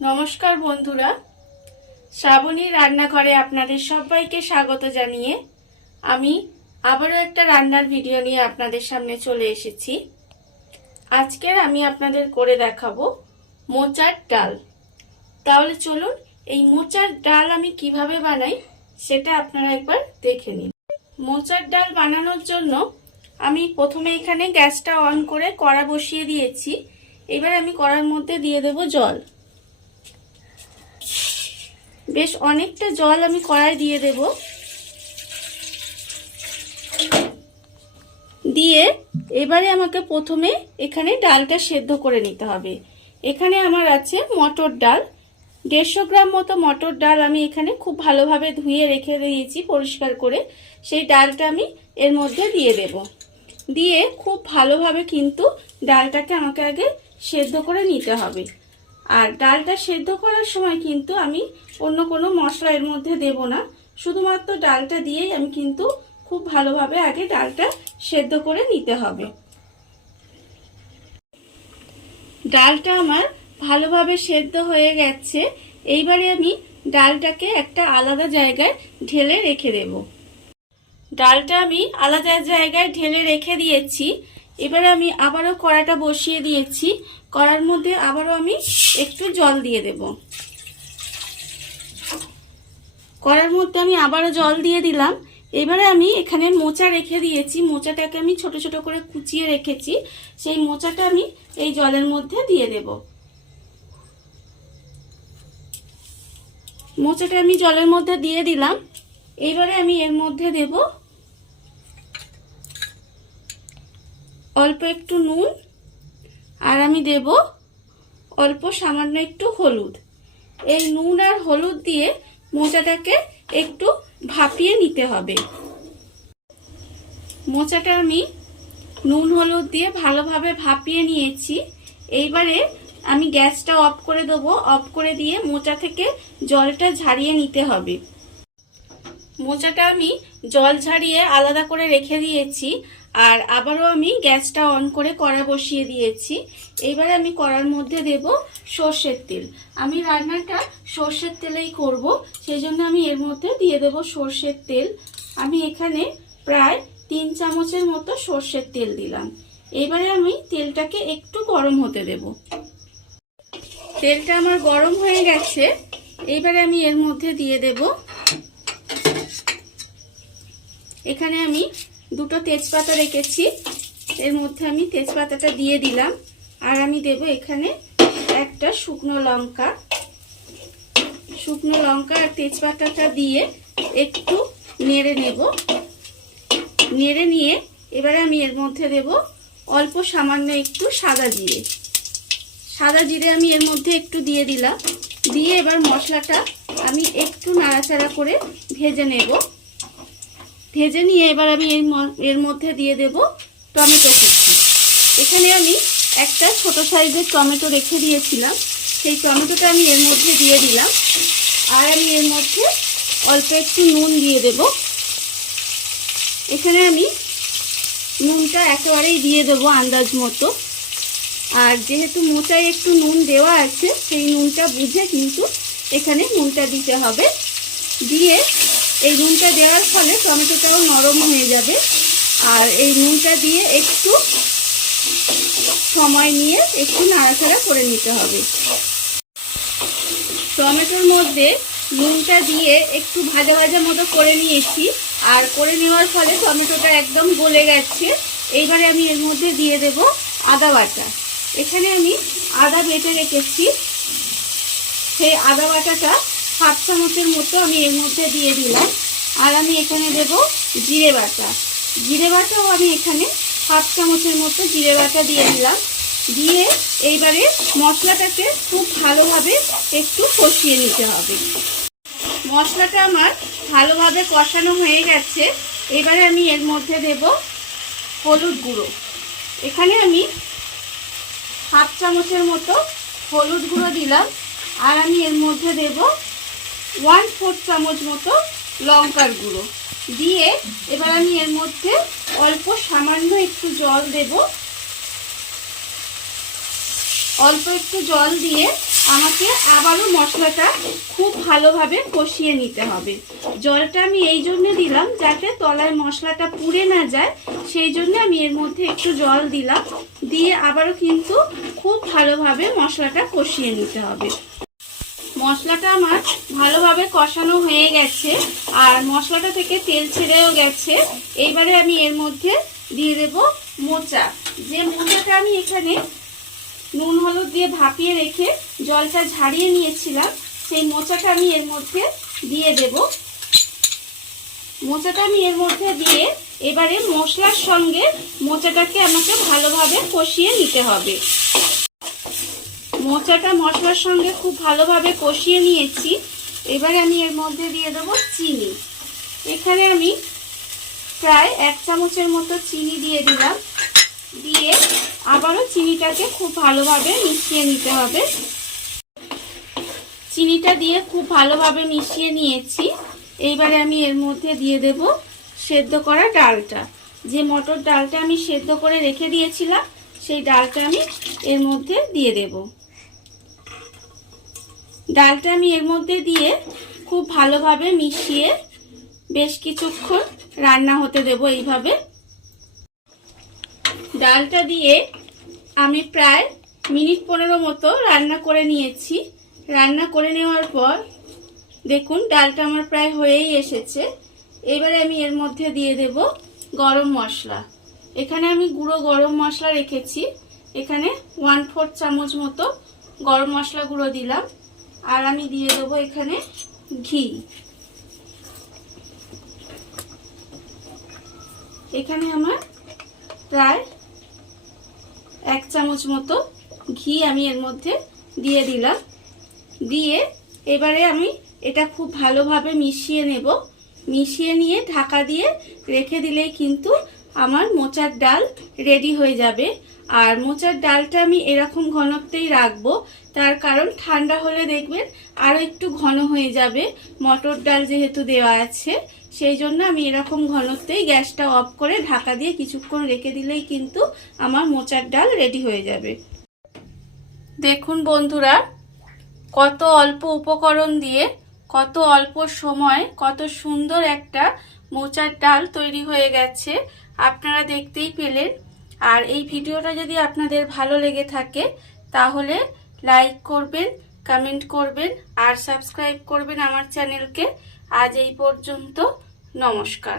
নমস্কার বন্ধুরা। শ্রাবণী রান্নাঘরে আপনাদের সবাইকে স্বাগত জানিয়ে আমি আবারও একটা রান্নার ভিডিও নিয়ে আপনাদের সামনে চলে এসেছি। আজকের আমি আপনাদের করে দেখাবো মোচার ডাল। তাহলে চলুন এই মোচার ডাল আমি কীভাবে বানাই সেটা আপনারা একবার দেখে নিন। মোচার ডাল বানানোর জন্য আমি প্রথমে এখানে গ্যাসটা অন করে কড়া বসিয়ে দিয়েছি। এবার আমি কড়ার মধ্যে দিয়ে দেব জল। বেশ অনেকটা জল আমি কড়াই দিয়ে দেব। দিয়ে এবারে আমাকে প্রথমে এখানে ডালটা সেদ্ধ করে নিতে হবে। এখানে আমার আছে মটর ডাল। দেড়শো গ্রাম মতো মটর ডাল আমি এখানে খুব ভালোভাবে ধুয়ে রেখে দিয়েছি পরিষ্কার করে। সেই ডালটা আমি এর মধ্যে দিয়ে দেব। দিয়ে খুব ভালোভাবে কিন্তু ডালটাকে আমাকে আগে সেদ্ধ করে নিতে হবে। আর ডালটা সেদ্ধ করার সময় কিন্তু আমি অন্য কোনো মশলা এর মধ্যে দেব না। শুধুমাত্র ডালটা দিয়েই আমি কিন্তু খুব ভালোভাবে আগে ডালটা সেদ্ধ করে নিতে হবে। ডালটা আমার ভালোভাবে সেদ্ধ হয়ে গেছে। এইবারে আমি ডালটাকে একটা আলাদা জায়গায় ঢেলে রেখে দেব। ডালটা আমি আলাদা জায়গায় ঢেলে রেখে দিয়েছি। এবারে আমি আবারও কড়াটা বসিয়ে দিয়েছি। কড়ার মধ্যে আবারও আমি একটু জল দিয়ে দেব। কড়ার মধ্যে আমি আবারও জল দিয়ে দিলাম। এবারে আমি এখানে মোচা রেখে দিয়েছি। মোচাটাকে আমি ছোট ছোট করে কুচিয়ে রেখেছি। সেই মোচাটা আমি এই জলের মধ্যে দিয়ে দেব। মোচাটা আমি জলের মধ্যে দিয়ে দিলাম। এইবারে আমি এর মধ্যে দেব অল্প একটু নুন আর আমি দেব অল্প সামান্য একটু হলুদ। এই নুন আর হলুদ দিয়ে মোচাটাকে একটু ভাপিয়ে নিতে হবে। মোচাটা আমি নুন হলুদ দিয়ে ভালোভাবে ভাপিয়ে নিয়েছি। এইবারে আমি গ্যাসটা অফ করে দেবো। অফ করে দিয়ে মোচা থেকে জলটা ঝারিয়ে নিতে হবে। মোচাটা আমি জল ঝারিয়ে আলাদা করে রেখে দিয়েছি। আর আবারও আমি গ্যাসটা অন করে কড়া বসিয়ে দিয়েছি। এবারে আমি কড়ার মধ্যে দেব সর্ষের তেল। আমি রান্নাটা সর্ষের তেলেই করব সেই জন্য আমি এর মধ্যে দিয়ে দেব সর্ষের তেল। আমি এখানে প্রায় তিন চামচের মতো সর্ষের তেল দিলাম। এবারে আমি তেলটাকে একটু গরম হতে দেব। তেলটা আমার গরম হয়ে গেছে। এইবারে আমি এর মধ্যে দিয়ে দেব। এখানে আমি দুটো তেজপাতা রেখেছি। এর মধ্যে আমি তেজপাতাটা দিয়ে দিলাম। আর আমি দেব এখানে একটা শুকনো লঙ্কা। শুকনো লঙ্কা আর তেজপাতাটা দিয়ে একটু নেড়ে নেব। নেড়ে নিয়ে এবারে আমি এর মধ্যে দেব অল্প সামান্য একটু সাদা জিরে। সাদা জিরে আমি এর মধ্যে একটু দিয়ে দিলাম। দিয়ে এবার মশলাটা আমি একটু নাড়াচাড়া করে ভেজে নেব। ভেজে নিয়ে এবার আমি এর এর মধ্যে দিয়ে দেব টমেটো কুচি। এখানে আমি একটা ছোট সাইজের টমেটো রেখে দিয়েছিলাম। সেই টমেটোটা আমি এর মধ্যে দিয়ে দিলাম। আর আমি এর মধ্যে অল্প একটু নুন দিয়ে দেব। এখানে আমি নুনটা একেবারেই দিয়ে দেব আন্দাজ মতো। আর যেহেতু মোচায় একটু নুন দেওয়া আছে, সেই নুনটা বুঝে কিন্তু এখানে নুনটা দিতে হবে। দিয়ে এই নুনটা দেওয়ার ফলে টমেটোটাও নরম হয়ে যাবে। আর এই নুনটা দিয়ে একটু সময় নিয়ে একটু নাড়াচাড়া করে নিতে হবে। টমেটোর মধ্যে নুনটা দিয়ে একটু ভাজা ভাজা মতো করে নিয়েছি। আর করে নেওয়ার ফলে টমেটোটা একদম গলে গেছে। এইবারে আমি এর মধ্যে দিয়ে দেব আদা বাটা। এখানে আমি আদা বেটে রেখেছি। সেই আদা বাটাটা হাফ চামচের মতো আমি এর মধ্যে দিয়ে দিলাম। আর আমি এখানে দেব জিরে বাটা। জিরে বাটাও আমি এখানে হাফ চামচের মতো জিরে বাটা দিয়ে দিলাম। দিয়ে এইবারে মশলাটাকে খুব ভালোভাবে একটু কষিয়ে নিতে হবে। মশলাটা আমার ভালোভাবে কষানো হয়ে গেছে। এবারে আমি এর মধ্যে দেব হলুদ গুঁড়ো। এখানে আমি হাফ চামচের মতো হলুদ গুঁড়ো দিলাম। আর আমি এর মধ্যে দেব ওয়ান ফোর চামচ মতো লঙ্কার গুঁড়ো। দিয়ে এবার আমি এর মধ্যে অল্প সামান্য একটু জল দেব। অল্প একটু জল দিয়ে আমাকে আবারও মশলাটা খুব ভালোভাবে কষিয়ে নিতে হবে। জলটা আমি এই জন্য দিলাম যাতে তলায় মশলাটা পুড়ে না যায়, সেই জন্য আমি এর মধ্যে একটু জল দিলাম। দিয়ে আবারও কিন্তু খুব ভালোভাবে মশলাটা কষিয়ে নিতে হবে। মশলাটা আমার ভালোভাবে কষানো হয়ে গেছে আর মশলাটা থেকে তেল ছেড়েও গেছে। এইবারে আমি এর মধ্যে দিয়ে দেব মোচা। যে মোচাটা আমি এখানে নুন, হলুদ দিয়ে ভাপিয়ে রেখে জলটা ঝাড়িয়ে নিয়েছিলাম, সেই মোচাটা আমি এর মধ্যে দিয়ে দেব। মোচাটা আমি এর মধ্যে দিয়ে এবারে মশলার সঙ্গে মোচাটাকে আমাকে ভালোভাবে কষিয়ে নিতে হবে। মোচাটা মশলার সঙ্গে খুব ভালোভাবে কষিয়ে নিয়েছি। এবারে আমি এর মধ্যে দিয়ে দেবো চিনি। এখানে আমি প্রায় এক চামচের মতো চিনি দিয়ে দিলাম। দিয়ে আবারও চিনিটাকে খুব ভালোভাবে মিশিয়ে নিতে হবে। চিনিটা দিয়ে খুব ভালোভাবে মিশিয়ে নিয়েছি। এইবারে আমি এর মধ্যে দিয়ে দেব সেদ্ধ করা ডালটা। যে মটর ডালটা আমি সেদ্ধ করে রেখে দিয়েছিলাম, সেই ডালটা আমি এর মধ্যে দিয়ে দেব। ডালটা আমি এর মধ্যে দিয়ে খুব ভালোভাবে মিশিয়ে বেশ কিছুক্ষণ রান্না হতে দেব এইভাবে। ডালটা দিয়ে আমি প্রায় মিনিট পনেরো মতো রান্না করে নিয়েছি। রান্না করে নেওয়ার পর দেখুন, ডালটা আমার প্রায় হয়েই এসেছে। এবারে আমি এর মধ্যে দিয়ে দেব গরম মশলা। এখানে আমি গুঁড়ো গরম মশলা রেখেছি। এখানে ওয়ান ফোর চামচ মতো গরম মশলা গুঁড়ো দিলাম। আর আমি দিয়ে দেবো এখানে ঘি। এখানে আমার প্রায় এক চামচ মতো ঘি আমি এর মধ্যে দিয়ে দিলাম। দিয়ে এবারে আমি এটা খুব ভালোভাবে মিশিয়ে নেব। মিশিয়ে নিয়ে ঢাকা দিয়ে রেখে দিলেই কিন্তু আমার মোচার ডাল রেডি হয়ে যাবে। আর মোচার ডালটা আমি এরকম ঘনত্বেই রাখব। তার কারণ ঠান্ডা হলে দেখবেন আরও একটু ঘন হয়ে যাবে। মটর ডাল যেহেতু দেওয়া আছে, সেই জন্য আমি এরকম ঘনত্বেই গ্যাসটা অফ করে ঢাকা দিয়ে কিছুক্ষণ রেখে দিলেই কিন্তু আমার মোচার ডাল রেডি হয়ে যাবে। দেখুন বন্ধুরা, কত অল্প উপকরণ দিয়ে, কত অল্প সময়, কত সুন্দর একটা মোচার ডাল তৈরি হয়ে গেছে। আপনারা দেখতেই পেলেন। আর এই ভিডিওটা যদি আপনাদের ভালো লেগে থাকে, তাহলে লাইক করবেন কমেন্ট করবেন, আর সাবস্ক্রাইব করবেন আমার চ্যানেলকে আজ এই পর্যন্ত, নমস্কার।